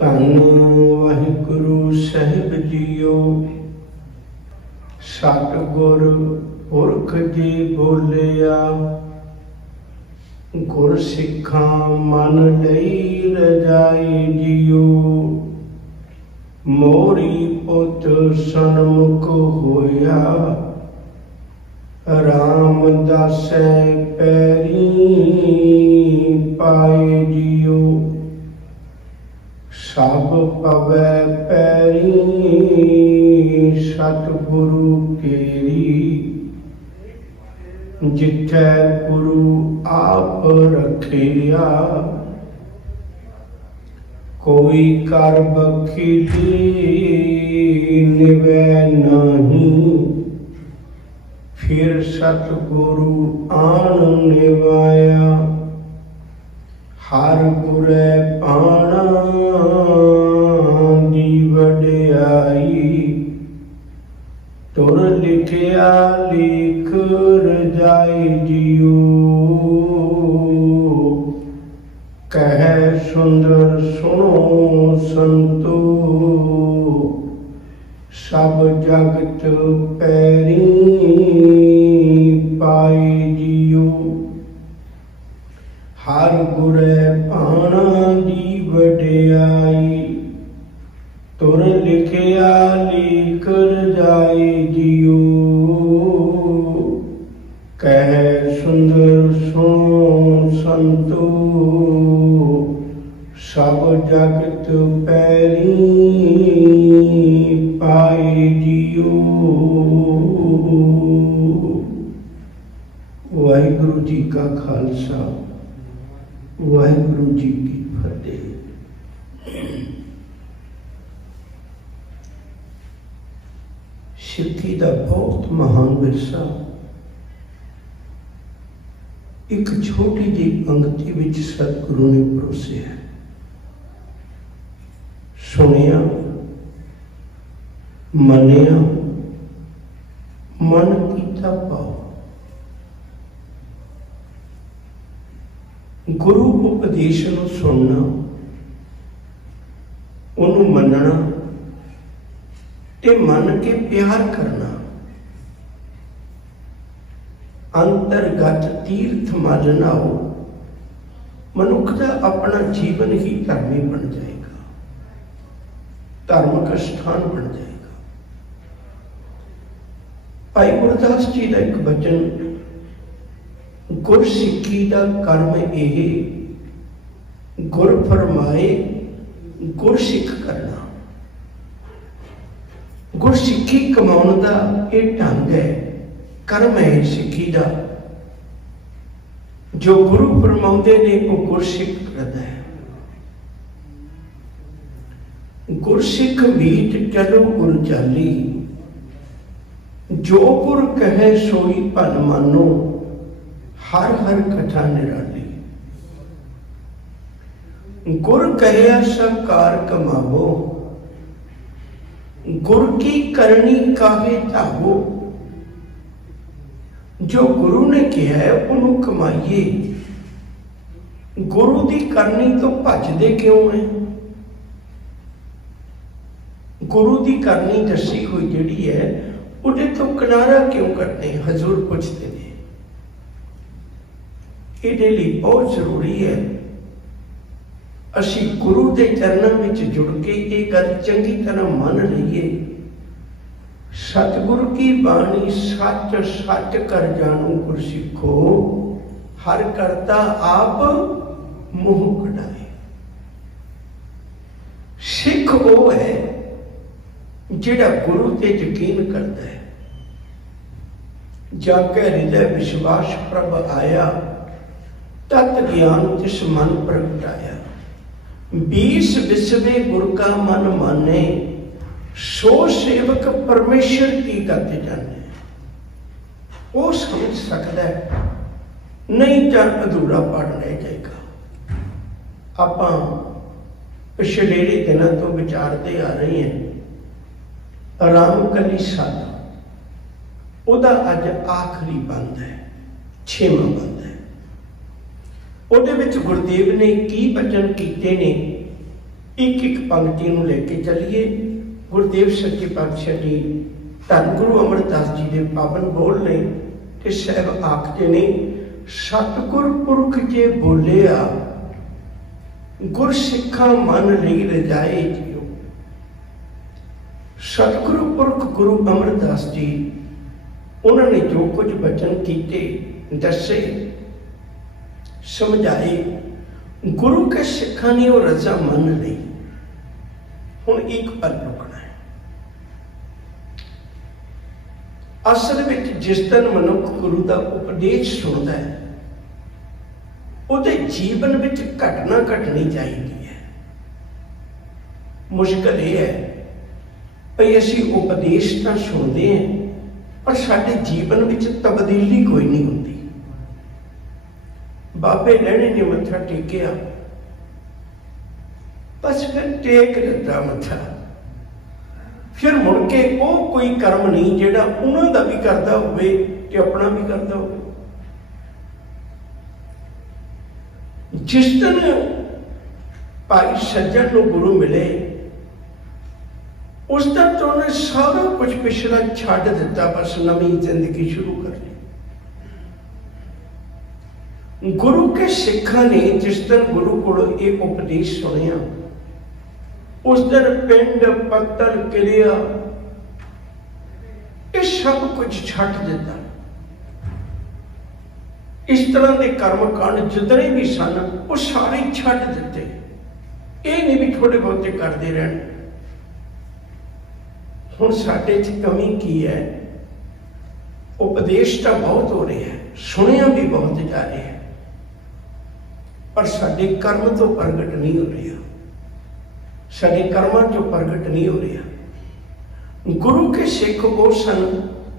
ਧੰਨ ਵਾਹਿਗੁਰੂ ਸਾਹਿਬ ਜੀਓ। ਸਤਿਗੁਰ ਪੁਰਖ ਜੀ ਬੋਲਿਆ, ਗੁਰ ਸਿੱਖਾਂ ਮਨ ਲਈ ਰਜਾਈ ਜੀਓ। ਮੋਰੀ ਪੁੱਤ ਸਨਮੁਖ ਹੋਇਆ, ਰਾਮਦਾਸੈ ਪੈਰੀ ਪਾਏ ਜੀਓ। ਸਭ ਪਵੈ ਪੈਰੀ ਸਤਿਗੁਰੂ ਕੇਰੀ, ਜਿੱਥੈ ਗੁਰੂ ਆਪ ਰਖਿਆ। ਕੋਈ ਕਰ ਬਖੀਲੀ ਨਿਵੈ ਨਹੀਂ, ਫਿਰ ਸਤਿਗੁਰੂ ਆਣ ਨਿਵਾਇਆ। ਹਰ ਗੁਰੈ ਪਾਣਾ ਦੀ ਵਡਿਆਈ, ਤੁਰ ਲਿਖਿਆ ਲਿਖ ਰਜਾਈ ਜੀਓ। ਕਹਿ ਸੁੰਦਰ ਸੁਣੋ ਸੰਤੋ, ਸਭ ਜਗਤ ਪੈਰੀ ਪਾਈ ਜੀਓ। ਹਰ ਗੁਰੈ ਭਾਣਾ ਦੀ ਵਡਿਆਈ, ਤੁਰ ਲਿਖਿਆ ਲਿਖ ਰਜਾਈ ਜੀਓ। ਕਹਿ ਸੁੰਦਰ ਸੁਣੋ ਸੰਤੋ, ਸਭ ਜਗਤ ਪੈਰੀ ਪਾਈ ਜੀਓ। ਵਾਹਿਗੁਰੂ ਜੀ ਕਾ ਖਾਲਸਾ, ਵਾਹਿਗੁਰੂ ਜੀ ਕੀ ਫਤਿਹ। ਸਿੱਖੀ ਦਾ ਬਹੁਤ ਮਹਾਨ ਵਿਰਸਾ ਇੱਕ ਛੋਟੀ ਜਿਹੀ ਪੰਕਤੀ ਵਿੱਚ ਸਤਿਗੁਰੂ ਨੇ ਪਰੋਸਿਆ ਹੈ। ਸੁਣਿਆ, ਮੰਨਿਆ, ਮਨ ਕੀਤਾ ਭਾਉ। ਗੁਰੂ ਉਪਦੇਸ਼ ਨੂੰ ਸੁਣਨਾ, ਉਹਨੂੰ ਮੰਨਣਾ ਤੇ ਮੰਨ ਕੇ ਪਿਆਰ ਕਰਨਾ, ਅੰਤਰਗਤ ਤੀਰਥ ਮਲ ਨਾਓ। ਮਨੁੱਖ ਦਾ ਆਪਣਾ ਜੀਵਨ ਹੀ ਧਰਮੀ ਬਣ ਜਾਏਗਾ, ਧਾਰਮਿਕ ਸਥਾਨ ਬਣ ਜਾਏਗਾ। ਭਾਈ ਗੁਰਦਾਸ ਜੀ ਦਾ ਇੱਕ ਬਚਨ, ਗੁਰਸਿੱਖੀ ਦਾ ਕਰਮ ਇਹ, ਗੁਰ ਫਰਮਾਏ ਗੁਰਸਿੱਖ ਕਰਨਾ। ਗੁਰਸਿੱਖੀ ਕਮਾਉਣ ਦਾ ਇਹ ਢੰਗ ਹੈ, ਕਰਮ ਹੈ ਸਿੱਖੀ ਦਾ। ਜੋ ਗੁਰੂ ਫਰਮਾਉਂਦੇ ਨੇ ਉਹ ਗੁਰਸਿੱਖ ਕਰਦਾ ਹੈ। ਗੁਰਸਿੱਖ ਮੀਤ ਚਲੋ ਗੁਰ ਚਾਲੀ, ਜੋ ਗੁਰ ਕਹੈ ਸੋਈ ਭਲ ਮਾਨੋ। ਹਰ ਹਰ ਕਥਾ ਨਿਰਾਲੀ, ਗੁਰ ਕਹਿਆ ਸਭ ਕਾਰ ਕਮਾਵੋ। ਗੁਰ ਕੀ ਕਰਨੀ ਕਾਹੇ ਧਾਵੋ। ਜੋ ਗੁਰੂ ਨੇ ਕਿਹਾ ਹੈ ਉਹਨੂੰ ਕਮਾਈਏ। ਗੁਰੂ ਦੀ ਕਰਨੀ ਤੋਂ ਭੱਜਦੇ ਕਿਉਂ ਹੈ? ਗੁਰੂ ਦੀ ਕਰਨੀ ਦੱਸੀ ਹੋਈ ਜਿਹੜੀ ਹੈ ਉਹਦੇ ਤੋਂ ਕਿਨਾਰਾ ਕਿਉਂ ਕੱਟਦੇ? ਹਜ਼ੂਰ ਪੁੱਛਦੇ ਨੇ। ਇਹਦੇ ਲਈ ਬਹੁਤ ਜ਼ਰੂਰੀ ਹੈ ਅਸੀਂ ਗੁਰੂ ਦੇ ਚਰਨਾਂ ਵਿੱਚ ਜੁੜ ਕੇ ਇਹ ਗੱਲ ਚੰਗੀ ਤਰ੍ਹਾਂ ਮੰਨ ਲਈਏ। ਸਤਿਗੁਰੂ ਕੀ ਬਾਣੀ ਸੱਚ ਸੱਚ ਕਰ ਜਾਣੂ ਗੁਰਸਿੱਖੋ, ਹਰ ਕਰਤਾ ਆਪ ਮੂੰਹ ਕਢਾਏ। ਸਿੱਖ ਉਹ ਹੈ ਜਿਹੜਾ ਗੁਰੂ ਤੇ ਯਕੀਨ ਕਰਦਾ ਹੈ। ਜਾ ਕੇ ਹਿਰਦੈ ਵਿਸ਼ਵਾਸ ਪ੍ਰਭ ਆਇਆ, ਤਤ ਗਿਆਨ ਤਿਸ ਮਨ ਪ੍ਰਗਟਾਇਆ। 20 ਵਿਸਵੇ ਗੁਰ ਕਾ ਮਨ ਮਾਨੇ, ਸੋ ਸੇਵਕ ਪਰਮੇਸ਼ਰ ਕੀ ਗਤ ਜਾਣੇ। ਉਹ ਸਮਝ ਸਕਦਾ ਹੈ, ਨਹੀਂ ਤਾਂ ਅਧੂਰਾ ਪੜ ਰਹਿ ਜਾਏਗਾ। ਆਪਾਂ ਪਿਛਲੇ ਦਿਨਾਂ ਤੋਂ ਵਿਚਾਰਦੇ ਆ ਰਹੇ ਹਾਂ ਰਾਮ ਕਲੀ ਸਾਧਾ, ਉਹਦਾ ਅੱਜ ਆਖਰੀ ਬੰਦ ਹੈ, 6ਵਾਂ ਬੰਦ ਹੈ। ਉਹਦੇ ਵਿੱਚ ਗੁਰਦੇਵ ਨੇ ਕੀ ਬਚਨ ਕੀਤੇ ਨੇ एक एक पंक्ति नूं लेके चलिए। गुरुदेव सच्चे पातशाह जी धन गुरु अमरदास जी के पावन बोल ने कि साहब आखते ने सतगुर पुरख जे बोलिया गुर सिखा मन लई रजाए जियो। सतगुरु पुरख गुरु अमरदास जी उन्होंने जो कुछ वचन किए दसे समझाए गुरु के सिखा ने वो रजा मन ली। हुण एक पल रुकना है। असल में जिस दिन मनुख गुरु का उपदेश सुनता है उहदे जीवन में घटना घटनी चाहिए है। मुश्किल यह है भाई असी उपदेश तो सुनते हैं पर साडे जीवन में तब्दीली कोई नहीं होती। बाबे लहणे ने मत्था टेकिया बस फिर टेक दिता मत्था, फिर मुड़ के वो कोई कर्म नहीं जिहड़ा उन्हां दा भी करदा होवे ते अपना भी करदा होवे। जिस दिन भाई सज्जन नूं गुरु मिले उस दिन तो उन्हें सारा कुछ पिछला छड्ड दिता, बस नवी जिंदगी शुरू कर ली। गुरु के सिखा ने जिस दिन गुरु को ये उपदेश सुनिया उस दिन पिंड पत्तल किरिया ये सब कुछ छड्ड दिता। इस तरह के कर्म कांड जितने भी सन वो सारे छड्ड दिते। ये नहीं भी थोड़े बहुते करते रहने। हुण साडे च कमी की है? उपदेश तो बहुत हो रहे हैं, सुनिया भी बहुत जा रहे हैं, पर साडे कर्म तो प्रगट नहीं हो रहा, साडे कर्मां चों प्रगट नहीं हो रहा। गुरु के सिख वो सन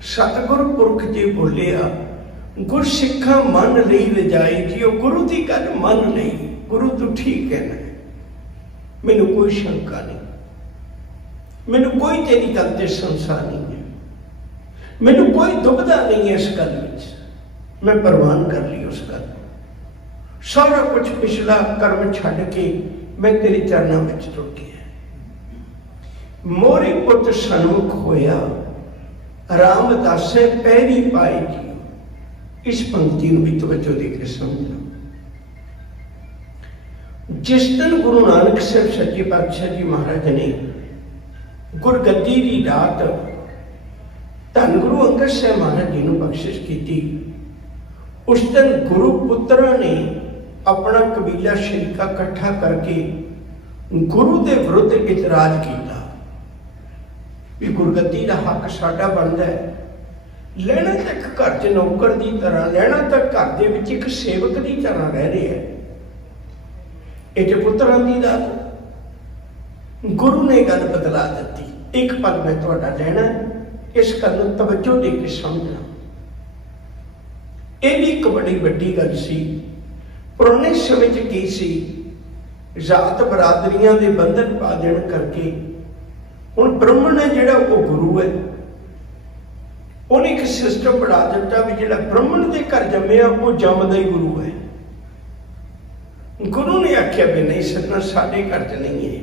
सतगुर पुरख जी बोलिया गुर सिखा मन लई रजाई जियो। गुरु की गल मन नहीं, गुरु तो ठीक है ना, मैनू कोई शंका नहीं, मैनू कोई तेरी गल ते संसार नहीं है, मैनू कोई दुविधा नहीं है इस गल विच, मैं प्रवान कर ली उस गल। सारा कुछ पिछला कर्म छड्ड के मैं तेरे चरणों में टुट गया। मोरी पुत सन्मुख होया रामदासे पैरी पाई जियो। इस पंक्ति में भी तवज्जो देकर समझना। जिस दिन गुरु नानक साहब सच्चे पातशाह जी महाराज ने गुरगद्दी की रात धन गुरु अंगद साहब महाराज जी को बख्शिश की, उस दिन गुरु पुत्रा ने अपना कबीला शरीका इकट्ठा करके गुरु के विरुद्ध इतराज किया भी गुरगद्दी का हक साडा बनता है। लैना तक घर च नौकर की तरह, लैना तक घर के विच एक सेवक की तरह रह रहे हैं। ये पुत्रां की दात। गुरु ने गल बदला दी। एक पल मैं तुहाडा लैना, इस गल नूं तवज्जो दे के समझना। यह भी एक बड़ी वड्डी गल सी। पुराने समय च की सी, जात बरादरियां दे बंधन पा देण करके हुण ब्राह्मण है जिहड़ा वो गुरु है। उन्हें एक सिस्टम बना दिता भी जिहड़ा ब्राह्मण के घर जम्मिया वो जमदा ही गुरु है। गुरु ने आख्या भी नहीं सजना, साडे घर च नहीं है,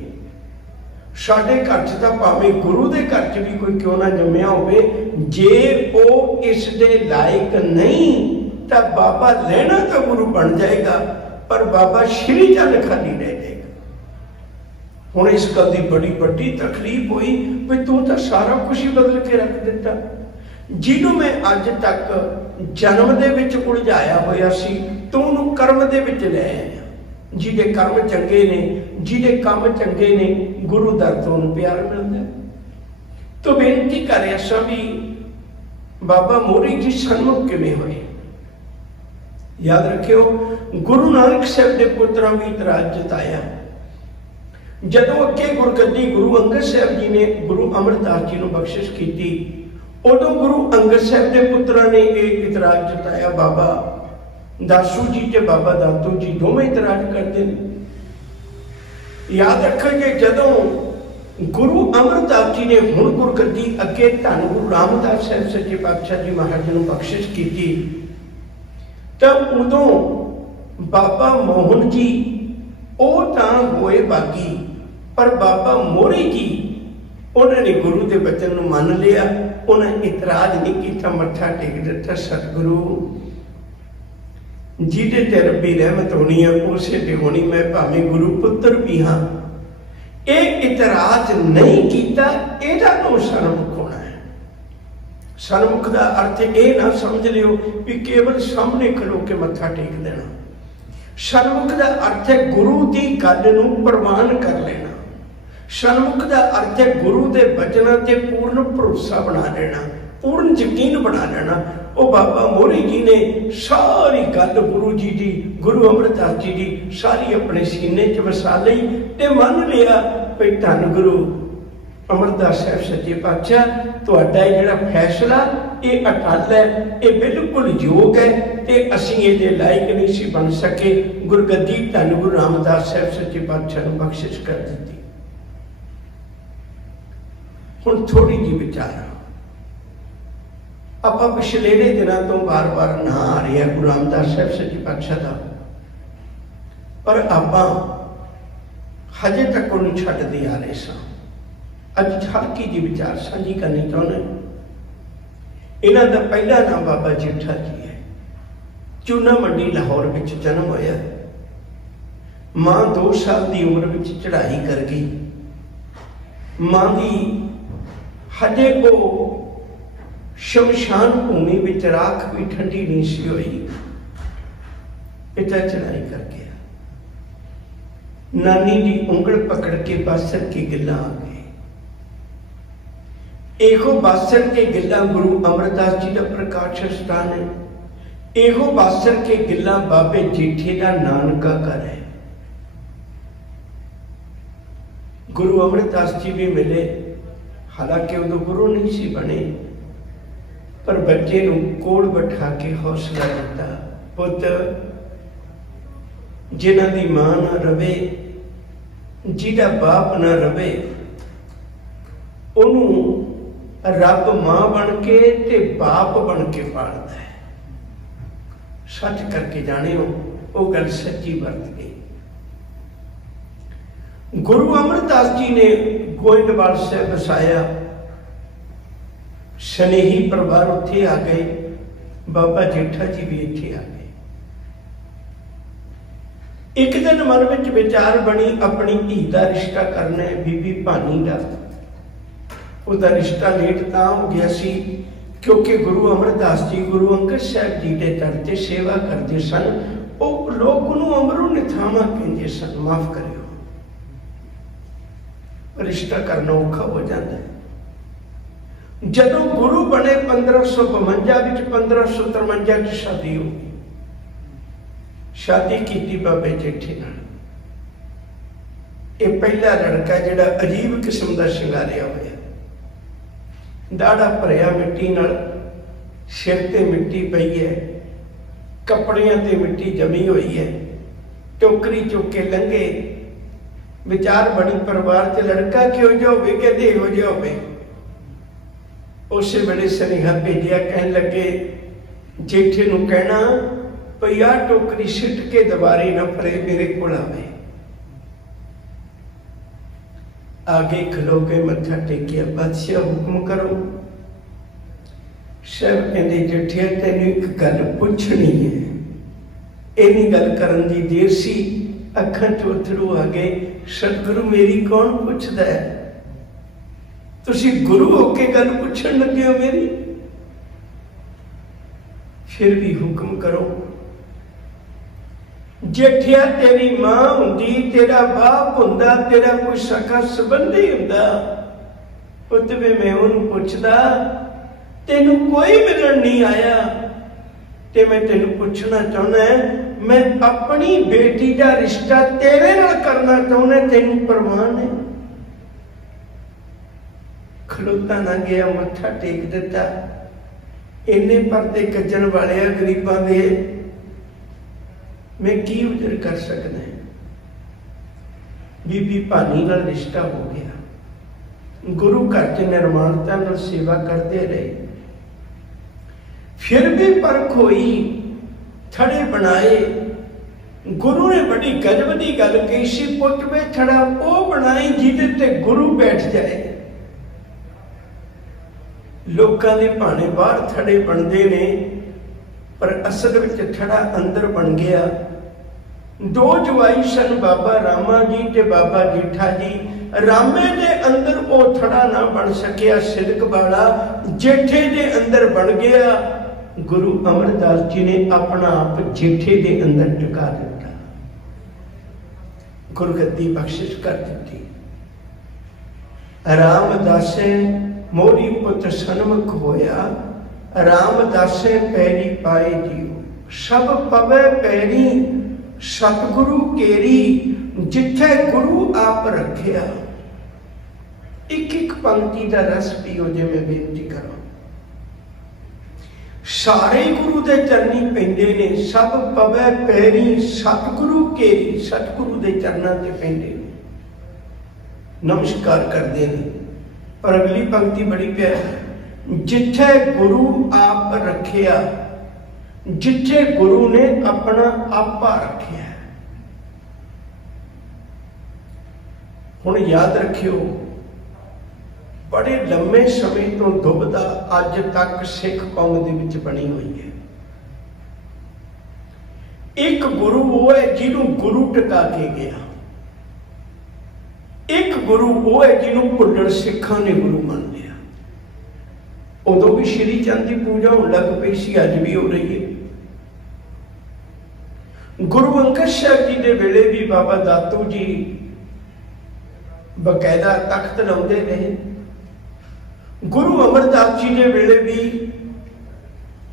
साडे घर च तां भावें गुरु के घर च भी कोई क्यों ना जम्मिया होवे, जे वो इस दे लायक नहीं तो बाबा लेना तो गुरु बन जाएगा पर बाबा श्री चल खाली रह जाएगा। हुण इस गल की बड़ी बड़ी तकलीफ हुई भी तू तो सारा कुछ ही बदल के रख दिता। जिन्हों मैं अज तक जन्म दे विच उलझाया होया सी तू उन्होंने कर्म दे विच ले आया। जिहदे कर्म चंगे ने, जिहदे काम चंगे ने, गुरु दर तो उन्हें प्यार मिलता है। तो बेनती कर ऐसा भी बाबा मोरी जी सन्मुख किवें होए। याद रखियो गुरु नानक साहब के पुत्रां भी इतराज जताया। जदों अगे गुरगद्दी गुरु अंगद साहब जी ने गुरु अमरदास जी को बख्शिश की, उदों गुरु अंगद साहब के पुत्रां ने एक इतराज जताया। बाबा दासू जी ते बाबा दातू जी दोवें इतराज करते हैं। याद रखेंगे जदों गुरु अमरदास जी ने हुण गुरगद्दी अगे धन गुरु रामदास साहब सच्चे पातशाह जी महाराज को बख्शिश की, तब उदों बाबा मोहन जी वो तां होए बागी पर बाबा मोरी जी उन्होंने गुरु के वचन को मान लिया, उन्हें इतराज नहीं किया, मत्था टेक दिता। सतगुरु जिहदे ते रब्बी रहमत होनी है उसे ते होनी, मैं भावें गुरु पुत्र भी हाँ, ये इतराज नहीं किया, एदा तो सन्मुख होना है। सन्मुख का अर्थ ये ना समझ लियो भी केवल सामने खलो के मत्था टेक देना। सन्मुख का अर्थ है गुरु की गल नूं प्रवान कर लेना। सन्मुख का अर्थ है गुरु के वचनों से पूर्ण भरोसा बना लेना, पूर्ण यकीन बना लेना। वो बाबा मोरी जी ने सारी गल गुरु जी की, गुरु अमरदास जी की सारी अपने सीने च वसा ली ते मान लिया भाई धन गुरु अमरदास साहब सच्चे पातशाह, तुहाडा जिहड़ा फैसला ये अटल है, ये बिल्कुल योग है, ते असीं इहदे लायक नहीं सी बन सके। गुरगद्दी धन गुरु रामदास साहब सच्चे पातशाह नूं बख्शिश कर दी। हुण थोड़ी जी विचार आप पिछलेरे दिनों तो बार बार ना आ रहा गुरु रामदास साहब सच्चे पातशाह का, पर आप हजे तक उन्होंने छड्डदे आ रहे सां। अज हल्की जी विचार साझी करनी चाहुंदा। इन्हां दा पहला नाम बाबा जेठा जी है। चूना मंडी लाहौर में जन्म होया। मां 2 साल की उम्र में चढ़ाई कर गई। मां की हजे वो शमशान भूमि में राख भी ठंडी नहीं सी हुई, पिता चढ़ाई कर गया। नानी की उंगल पकड़ के बासर की गिल्ला आ गई। एहो बासर के गिल्ला गुरु अमरदास जी का प्रकाश स्थान है। एहो बासर के गिल्ला बाबे जेठे का नानका घर है। गुरु अमरदास जी भी मिले, हालांकि उदों गुरु नहीं सी बने, पर बच्चे नूं कोल बैठा के हौसला दिता, पुत जिन्हां दी मां ना रवे, जिहदा बाप ना रवे, उन्होंने रब मां बन के ते बाप बन के पालदा है। सच करके जाने हो, वो गल सच्ची वरत गई। गुरु अमरदास जी ने गोइंदवाल साहब बसाया। स्नेही परिवार उत्थे आ गए, बाबा जेठा जी भी इत्थे आ गए। एक दिन मन में विचार बनी अपनी धी का रिश्ता करना है। बीबी भानी का उसका रिश्ता लेट तां हो गया सी क्योंकि गुरु अमरदास जी गुरु अंगद साहब जी के दर ते सेवा करते सन। वो लोग उन्होंने अमरों ने थामा कहते सन, माफ करियो, रिश्ता करना औखा हो जाता है। जदों गुरु बने 1552 1553 की शादी हो गई। शादी की बाबे जेठे नाल। ये पहला लड़का जिहड़ा अजीब किस्म का शिंगारिया होया, दाड़ा भरिया मिट्टी नाल, सिर ते मिट्टी पई है, कपड़ियां ते मिट्टी जमी हुई है, टोकरी चुक के लंघे। विचार बड़ी परिवार च लड़का किहो जिहा होवे, कहते इहो जिहा होवे। उस वेले सुनेहा भेजिया, कहन लगे जेठे नूं कहना भई आ टोकरी सिट के दवारे ना परे, मेरे कोल आवे। आगे खलो के मत्था टेकिया, बादशाह हुक्म करो। सब कहते जेठिया तेन एक गल पूछनी है। इन्नी गल करन दी देर सी, अखां चों अथरू आ गए। सतगुरु मेरी कौन पूछदा है? तुसी गुरु होके गल पूछण लगे हो मेरी? फिर भी हुक्म करो। जेठिया तेरी मां हुंदी, तेरा बाप हुंदा, तेरा कोई सका संबंधी हुंदा, पुत वे मैं उन्होंने पुछदा, तेनू कोई मिलन नहीं आया ते मैं तेनू पूछना चाहना है, मैं अपनी बेटी का रिश्ता तेरे नाल करना चाहना, तेनू परवाह नहीं। खलोता ना गया, मत्था टेक दिता। इन्ने परदे कजन वाले गरीबां दे मैं की उजर कर सकना है। बीबी भानी नाल रिश्ता हो गया। गुरु घर च निर्माणता नाल सेवा करते रहे। फिर भी परख होई, थड़े बनाए। गुरु ने बड़ी गजब की गल कही सी, पुत वे थड़ा वो बनाई ਜਿਹਦੇ ते गुरु बैठ जाए। लोगों के भाने बाहर थड़े बनते ने, पर असल में थड़ा अंदर बन गया। दो जवाई सन, बाबा रामा जी ते बाबा जेठा जी। रामे दे अंदर वो थड़ा ना बन सकिया सिदक वाला, जेठे दे अंदर बन गया। गुरु अमरदास जी ने अपना आप जेठे दे अंदर टिका दिता, गुरगद्दी बख्शिश कर दी। रामदासे मोरी पुत्र सन्मुख होया, रामदासे पैरी पाए जियो। सब पवे पैरी सतगुरु केरी, जिथे गुरु आप रखिया। एक एक पंक्ति का रस पियो जे मैं बेनती करा। सारे गुरु दे चरनी पेंदे ने, सब पवे पैरी सतगुरु केरी, सतगुरु दे चरना ते पेंदे ने, नमस्कार करते हैं। पर अगली पंक्ति बड़ी प्यारी, जिथे गुरु आप रखिया, जिथे गुरु ने अपना आपा रखिया। हुण याद रखियो, बड़े लंबे समय तो दुबदा अज तक सिख कौम दे विच बनी हुई है। एक गुरु वो है जिन्हों गुरु टिका के गया, एक गुरु वो है जिन्होंने भुल्लड़ सिखां ने गुरु मान लिया। उदों भी श्री चंद की पूजा होने लग पई सी, अज भी हो रही है। गुरु अंगद साहब जी के वेले भी बाबा दातू जी बकायदा तख्त लाउंदे रहे। गुरु अमरदास जी के वेले भी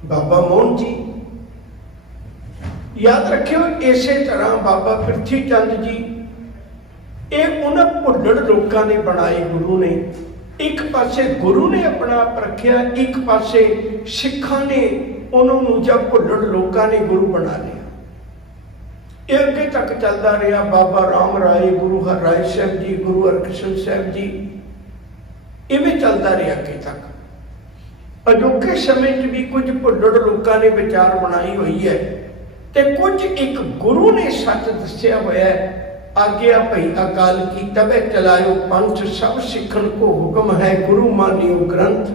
बाबा मोहन जी। याद रखियो, इसे तरह बाबा पृथ्वी चंद जी, ये उन्हें भुल्लड़ लोगों ने बनाए गुरु ने। एक पासे गुरु ने अपना आप रखिया, एक पासे सिखा ने उन्होंने जब भुल्लड़ लोगों ने गुरु बना लिया। ये अगे तक चलता रहा। बाबा राम राय, गुरु हर राय साहब जी, गुरु हरकृष्ण साहब जी, इवें चलता रहा अगे तक। अजोके समय भी कुछ भुल्लड़ लोगों ने विचार बनाई हुई है, ते कुछ एक गुरु ने सच दसिया होया है। आज्ञा भई अकाल की तबे चलायो पंथ, सब सिखन को हुक्म है गुरु मानियो ग्रंथ।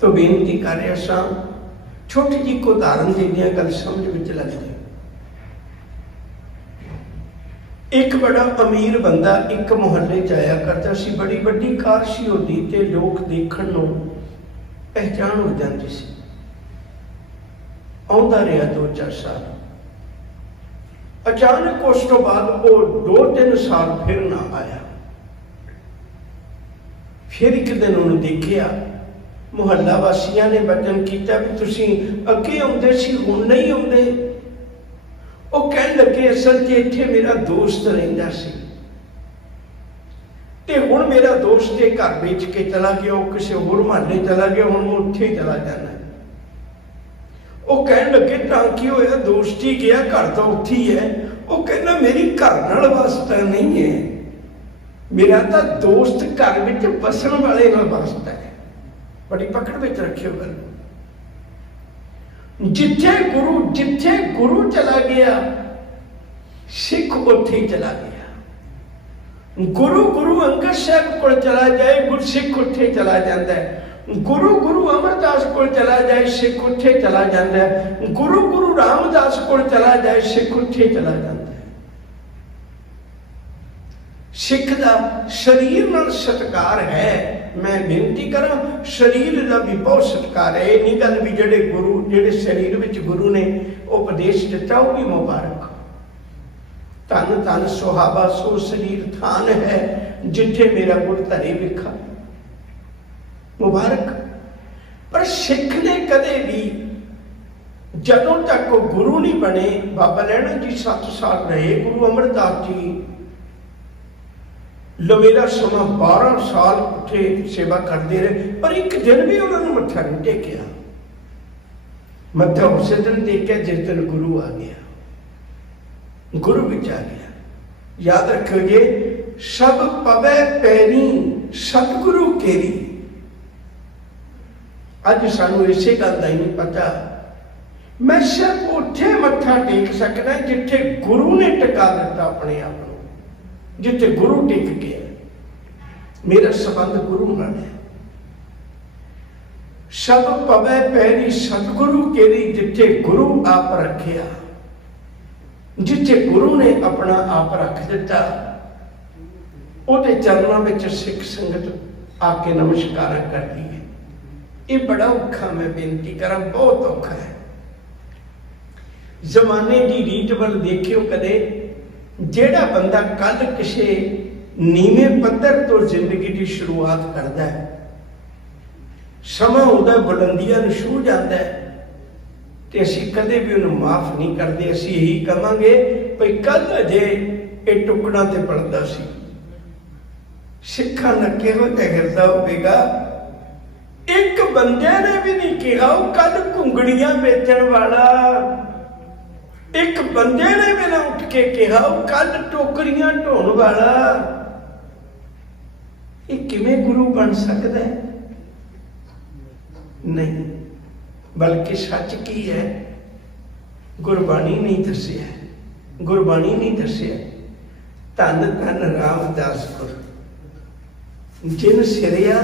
तो बेनती कर रहा सा, छोटी जी को उदाहरण देंगे गल समझ में लग जाए। एक बड़ा अमीर बंदा एक मुहल्ले च आया करता सी। बड़ी बड़ी कार सी होती ते लोग देखण नूं पहचान हो जाती सी। आउंदा रहा 2-4 साल। अचानक उस तो बाद वो 2-3 साल फिर ना आया। फिर एक दिन उन्होंने देखिया, मुहल्ला वासियों ने वचन किया भी तुसीं अगे आउंदे सी, हुण नहीं आउंदे। वो कहन लगे असल च इत्थे मेरा दोस्त रहिंदा सी, ते हुण मेरा दोस्त के घर बेच के चला गया, वो किसी होर मुहल्ले चला गया, हुण मैं उत्थे ही चला जाना। वो कहन लगे तां की होया, दोस्त ही गया, घर तो उत्थे ही है। वो कहना मेरी घर नाल वास्ता नहीं है, मेरा तो दोस्त घर विच बसन वाले नाल वास्ता है। बड़ी पकड़ विच रखियो गल। जिथे गुरु चला गया, सिख उत्थे ही चला गया। गुरु अंगद साहब को चला जाए, गुरसिख उत्थे चला जाता है। गुरु अमरदास को चला जाए, सिख उत्थे चला जाता है। गुरु रामदास को चला जाए, सिख उत्थे चला जाता है। सिख का शरीर नाल सत्कार है। मैं बेनती करा, शरीर का भी बहुत सत्कार है। ये नहीं गल भी जेडे गुरु जेडे शरीर विच गुरु ने उपदेश दिता वो भी मुबारक। धन धन सुहावा सो शरीर थान है, जिथे मेरा गुर धरे विखा, मुबारक। पर सिख ने कदे भी जदों तक वो गुरु नहीं बने, बाबा लैणा जी 7 साल रहे, गुरु अमरदास जी लवेरा समा 12 साल उठे सेवा करते रहे, पर एक दिन भी उन्होंने मत्था नहीं टेकिया। मत्था उस दिन टेकिया जिस दिन गुरु आ गया, गुरु विच आ गया। याद रखोगे, सब पवै पैरी सतगुरु केरी। अज सानू इसे गल का ही नहीं पता। मैं सिर्फ उत्थे मत्था टेक सकना जिथे गुरु ने टिका दिता अपने आप को। जिथे गुरु टिक गया, मेरा संबंध गुरु नाल है। सब पवै पैरी सतगुरु केरी, जिथे गुरु आप रखिया, जिथे गुरु ने अपना आप रख दिता, उहदे चरणों में सिख संगत आके नमस्कार करती है। ये बड़ा औखा, मैं बेनती करा, बहुत औखा है। जमाने की रीत वाल देखियो कदे, जेड़ा बंदा कल किसी नीवें पत्थर तो जिंदगी की शुरुआत करता है, समा उदा बुलंदियां नूं छू जाता है, तो असीं कदे भी उन्हें माफ नहीं करते। असीं यही कहांगे भाई कल अजे ये टुकड़ा ते पड़ता सी, सिखा न किहो जिहा गिरदा होवेगा। एक बंदे ने भी नहीं कहा कल घुंगड़ियां बेचण वाला, एक बंदे ने भी ना उठ के कहा कल टोकरियां ढोण वाला। ये किवें गुरु बन सकता है? नहीं, बल्कि सच की है, गुरबाणी नहीं दसिया, गुरबाणी नहीं दसिया। धन धन रामदास गुर, जिन सिरिया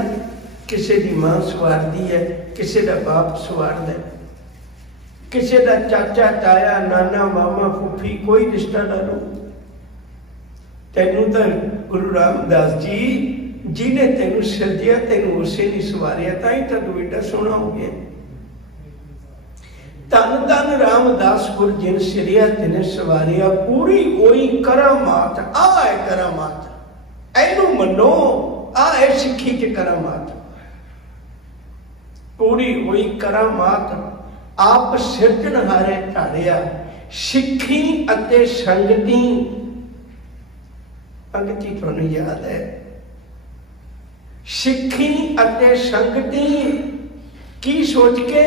किसी की मां सवारती है, किसी का बाप सवारदा है, किसी का चाचा ताया नाना मामा फूफी कोई रिश्ता ला लो, तेनू तो गुरु रामदास जी जिन्हें तेनू सिरजिया तेनू उसे नहीं सवारिया, ताई तो तू एडा सोहना हो गया। धन धन रामदास गुर जिन सिरिया तेने सवारिया, पूरी होई करामात। आ है करामात, एनू मनो, आ है सिक्खी च करामात। पूरी हुई करामात आप सिरजनहारे धारिया, सिक्खी अते संगती। पंगती तुहानू याद है, सिक्खी अते संगती की सोच के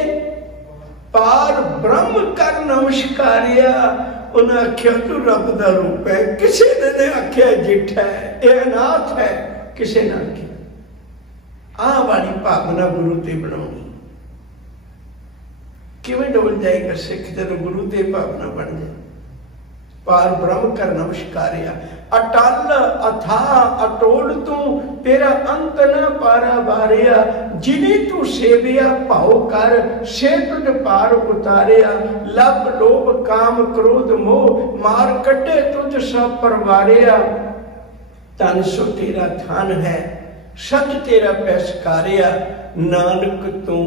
पार ब्रह्म कर नमस्कारिया। उन्हें आख्या तू रब का रूप है, किसी ने आख्या जिठा है, यह अनाथ है, किसी ने आख्या। आ वाली भावना गुरु ते बनानी, किवें डोल जाएगा सिख जब गुरु ते भावना बन जाए। पार ब्रह्म कर नमस्कारिया, अटल अथा अटोल तू, तेरा अंत न पारा बारिया। जिन्हें तू सेविया भाव कर, से तुझ पार उतारिया। लब लोभ काम क्रोध मोह, मार कटे तुझ सब परवारिया। तन सो तेरा थान है, सच तेरा पैसकारिया। नानक तू,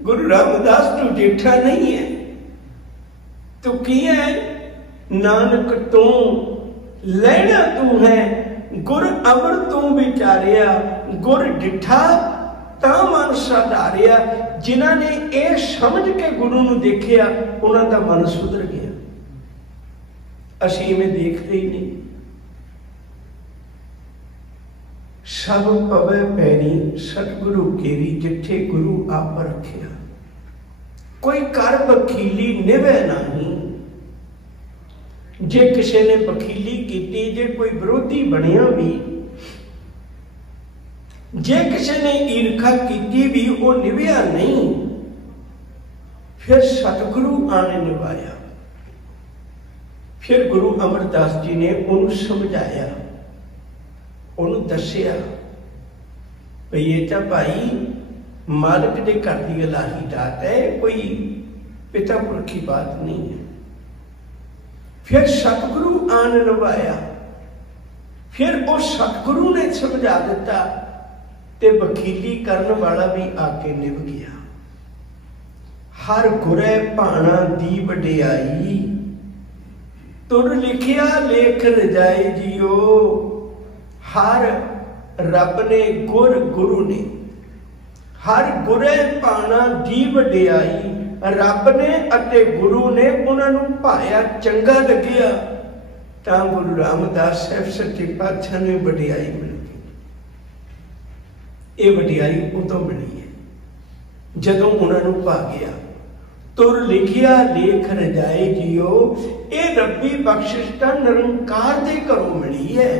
गुरु रामदास तू जेठा नहीं है, तू की है? नानक तू लैना तू है, गुर अमर तू विचारिया। गुर डिठा ता मन साधारिया। जिन्हां ने यह समझ के गुरु नूं देखिया, उन्हां दा मन सुधर गया। असीं इवें देखते ही नहीं। सब पवै पैरी सतगुरु केरी, जिथे गुरु आप रखिया। कोई कर बखीली निभे नहीं। जे किसी ने बखीली की, जे कोई विरोधी बनिया भी, जे किसी ने ईर्खा की भी, वो निभया नहीं। फिर सतगुरु आने निभाया। फिर गुरु अमरदास जी ने उन्हें समझाया, उन्हें दसिया भाई ये तो भाई मालिक के घर की इलाही दात है, कोई पिता पुरखी बात नहीं है। फिर सतगुरु आन निभाया। फिर उस सतगुरु ने समझा दिता, ते वकीली करने वाला भी आके निभ गया। हर गुरै भाणा दी वडियाई, तुर लिखिया लेख रजाई जियो। हर रब ने गुरु ने, हर गुरै भाणा दी वडियाई, रब ने अते गुरु ने उन्होंने भाया चंगा लग्या। तां गुरु रामदास साहब सच्चे पातशाह ने वडियाई मिल गई। ये वडियाई उदों मिली है जदों उन्होंने भा गया। तुर लिखिया लेख रजाए जियो, ये रब्बी बख्शिश तां निरंकार दे घरों मिली है।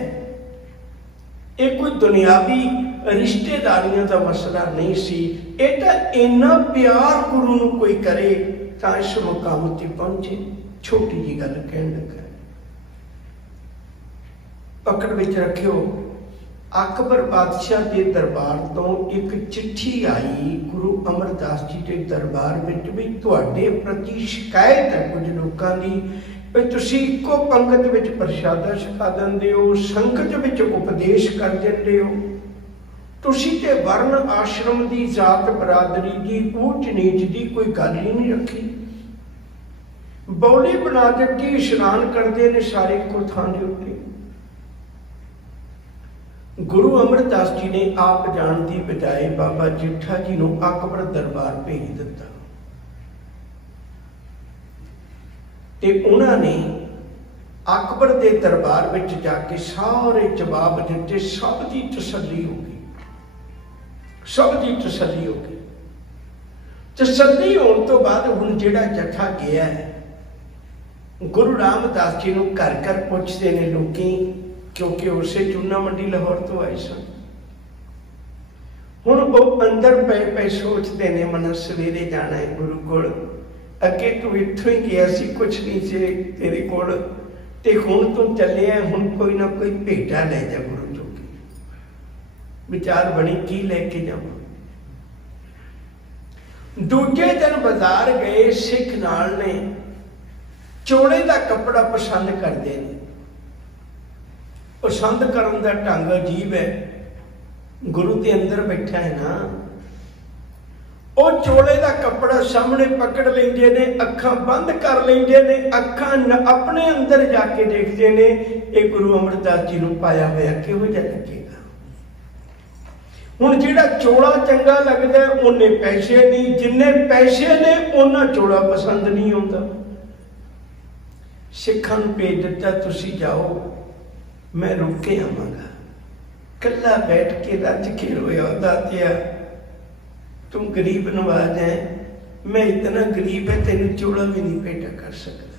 ये कोई दुनियावी रिश्तेदारियों का मसला नहीं सी। एटा इन्ना प्यार गुरु नूं कोई करे तां इस मुकाम ते पहुंचे। छोटी जी गल कहण लगा, पकड़ विच रखियो। अकबर बादशाह के दरबार तो एक चिट्ठी आई गुरु अमरदास जी के दरबार में भी तुहाडे प्रति शिकायत है कुछ लोगों की भी तुसीं इक्को पंगत विच प्रशादा छका दिंदे हो, संगत विच उपदेश कर दिंदे हो, तुसीं ते वर्ण आश्रम की जात बरादरी की ऊंच नीच की कोई गल ही नहीं रखी, बौली बना दी, इशनान करते ने सारे को थां दे उत्ते। गुरु अमरदास जी ने आप जान की बजाय बाबा जेठा जी को अकबर दरबार भेज दिता ते उन्होंने अकबर के दरबार में जाके सारे जवाब दिते। सब की तसल्ली हो गई, सब की तसल्ली हो गई। तसल्ली होने तो बाद हुण जिहड़ा जत्था गया है गुरु रामदास जी को घर घर पुछते हैं लोग, क्योंकि उसे चूना मंडी लाहौर तो आए सन। हुण वो अंदर पे पे सोचते हैं मन सवेरे जाना है गुरु कोल, अगे तू इत्थों ही गया सी कुछ नहीं से तेरे कोल ते हुण तू चलिया, हुण कोई ना कोई भेटा ले जा गुरु जोगी। विचार बनी की लेके जावां। दूजे दिन बाजार गए, सिख नाल ने चोड़े का कपड़ा पसंद करते हैं। पसंद करने का ढंग अजीब है, गुरु के अंदर बैठा है ना, वो चोले का कपड़ा सामने पकड़ लेंगे ने, अखा बंद कर लेंगे ने, अखा अपने अंदर जाके देखते ने ये गुरु अमरदास जी को पाया हुआ किहो जिहा लगेगा। हुण जिहड़ा चोला चंगा लगता है उन्ने पैसे नहीं, जिन्ने पैसे ने उन्ना चोला पसंद नहीं आता। सिखां नूं भेज दिता, तुसीं जाओ, मैं रुक के आवांगा। कला बैठ के रज के रोया, दातिया तुम गरीब नवाज है, मैं इतना गरीब है तेन चोला भी नहीं भेटा कर सकता।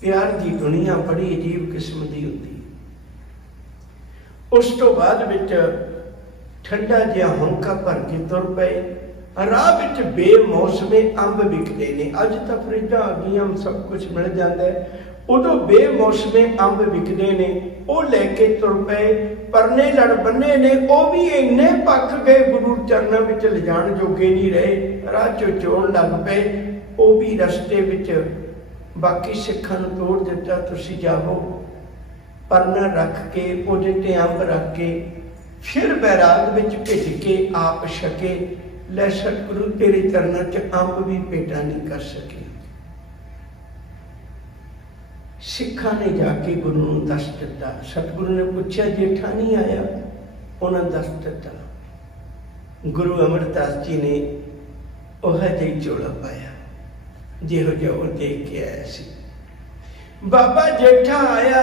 प्यार की दुनिया बड़ी अजीब किस्म की होती है। उस तो बाद विच ठंडा जिहा होंका भर के तुर पे। राह विच बेमौसमे अंब विकते ने, अज तो फ्रिजा आ गई, सब कुछ मिल जाता है, उदों बेमौसमे अंब विकते ने, वो लैके तुर पे। परने लड़ बन्ने ने, वो भी इन्ने पक गए गुरु चरणों में ले जाण जोगे नहीं रहे, राह चो चोण लग पे। वो भी रस्ते विच बाकी सिखां नूं तोड़ दिता, तुसीं जाओ। परना रख के उहदे ते अंब रख के फिर बैराग विच भिज के आप छके। लै सतगुरु तेरे चरणों च अंब भी भेटा नहीं कर सके। सिखा ने जाके गुरु को दस दिता। सतगुरु ने पूछा जेठा नहीं आया, उन्हें दस दिता। गुरु अमरदास जी ने वह जी चोला पाया जिहो जिहा वो देख के आया सी। बाबा जेठा आया,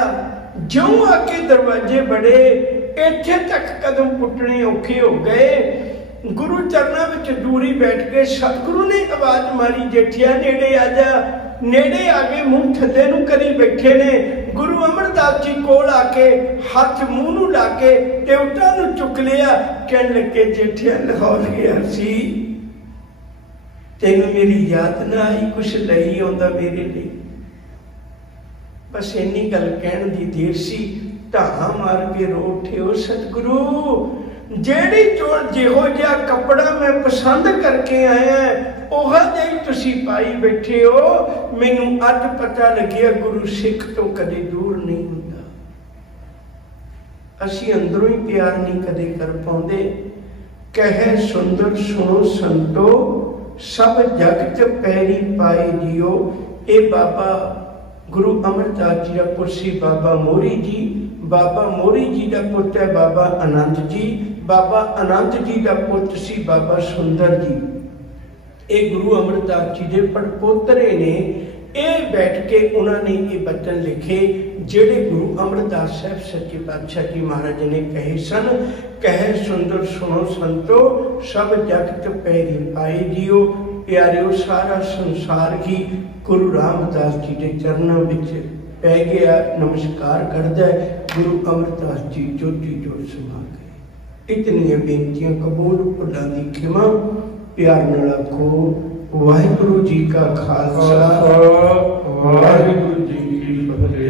ज्यों आके दरवाजे बड़े, इत्थे तक कदम पुटने औखे हो गए। गुरु चरणों में दूरी बैठ के सतगुरु ने आवाज मारी, जेठिया नेड़े आ जा। नेड़े आके मुंह थले नूं करी बैठे ने। गुरु अमरदास जी कोल आके हाथ मुंह नूं ला के टेवटा नूं चुक लिया। कहन लगे जेठिया लाहौर गया सी, तेनू मेरी याद ना आई, कुछ लई आउंदा मेरे लिए। बस इन्नी गल कहण दी देर सी, ढाहा मार के रो उठे। ओ सतगुरु, जेड़ी चोल जिहो जिहा कपड़ा मैं पसंद करके आया ओह जी तुसी पाई बैठे हो। मैनू अज पता लग्या गुरु सिख तो कदे दूर नहीं हुंदा। असी अंदरों ही प्यार नहीं कदे कर पाउंदे। कहे सुंदर सुनो संतो, सब जगत पैरी पाए जियो। ए बाबा गुरु अमरदास जी का पुरसी बाबा मोरी जी। बाबा मोरी जी का पुत है बाबा आनंद जी। बाबा आनंद जी का पुत सी बाबा सुंदर जी। ये गुरु अमरदास जी के पड़पोतरे ने। ये बैठ के उन्होंने ये वचन लिखे जेड़े गुरु अमरदास साहब सच्चे पातशाह जी महाराज ने कहे सन। कहे सुंदर सुनो संतो, सब जगत पैरी पाए जियो। प्यारियो, सारा संसार ही गुरु रामदास जी के चरणों में पै गया, नमस्कार करता है। गुरु अमरदास जी जोती जोड़ समा गए। इतनी बेनतियां कबूल, भुलां दी खिमा। प्यार नाल आखो वाहिगुरु जी का खालसा, वाहिगुरु जी की फतेह।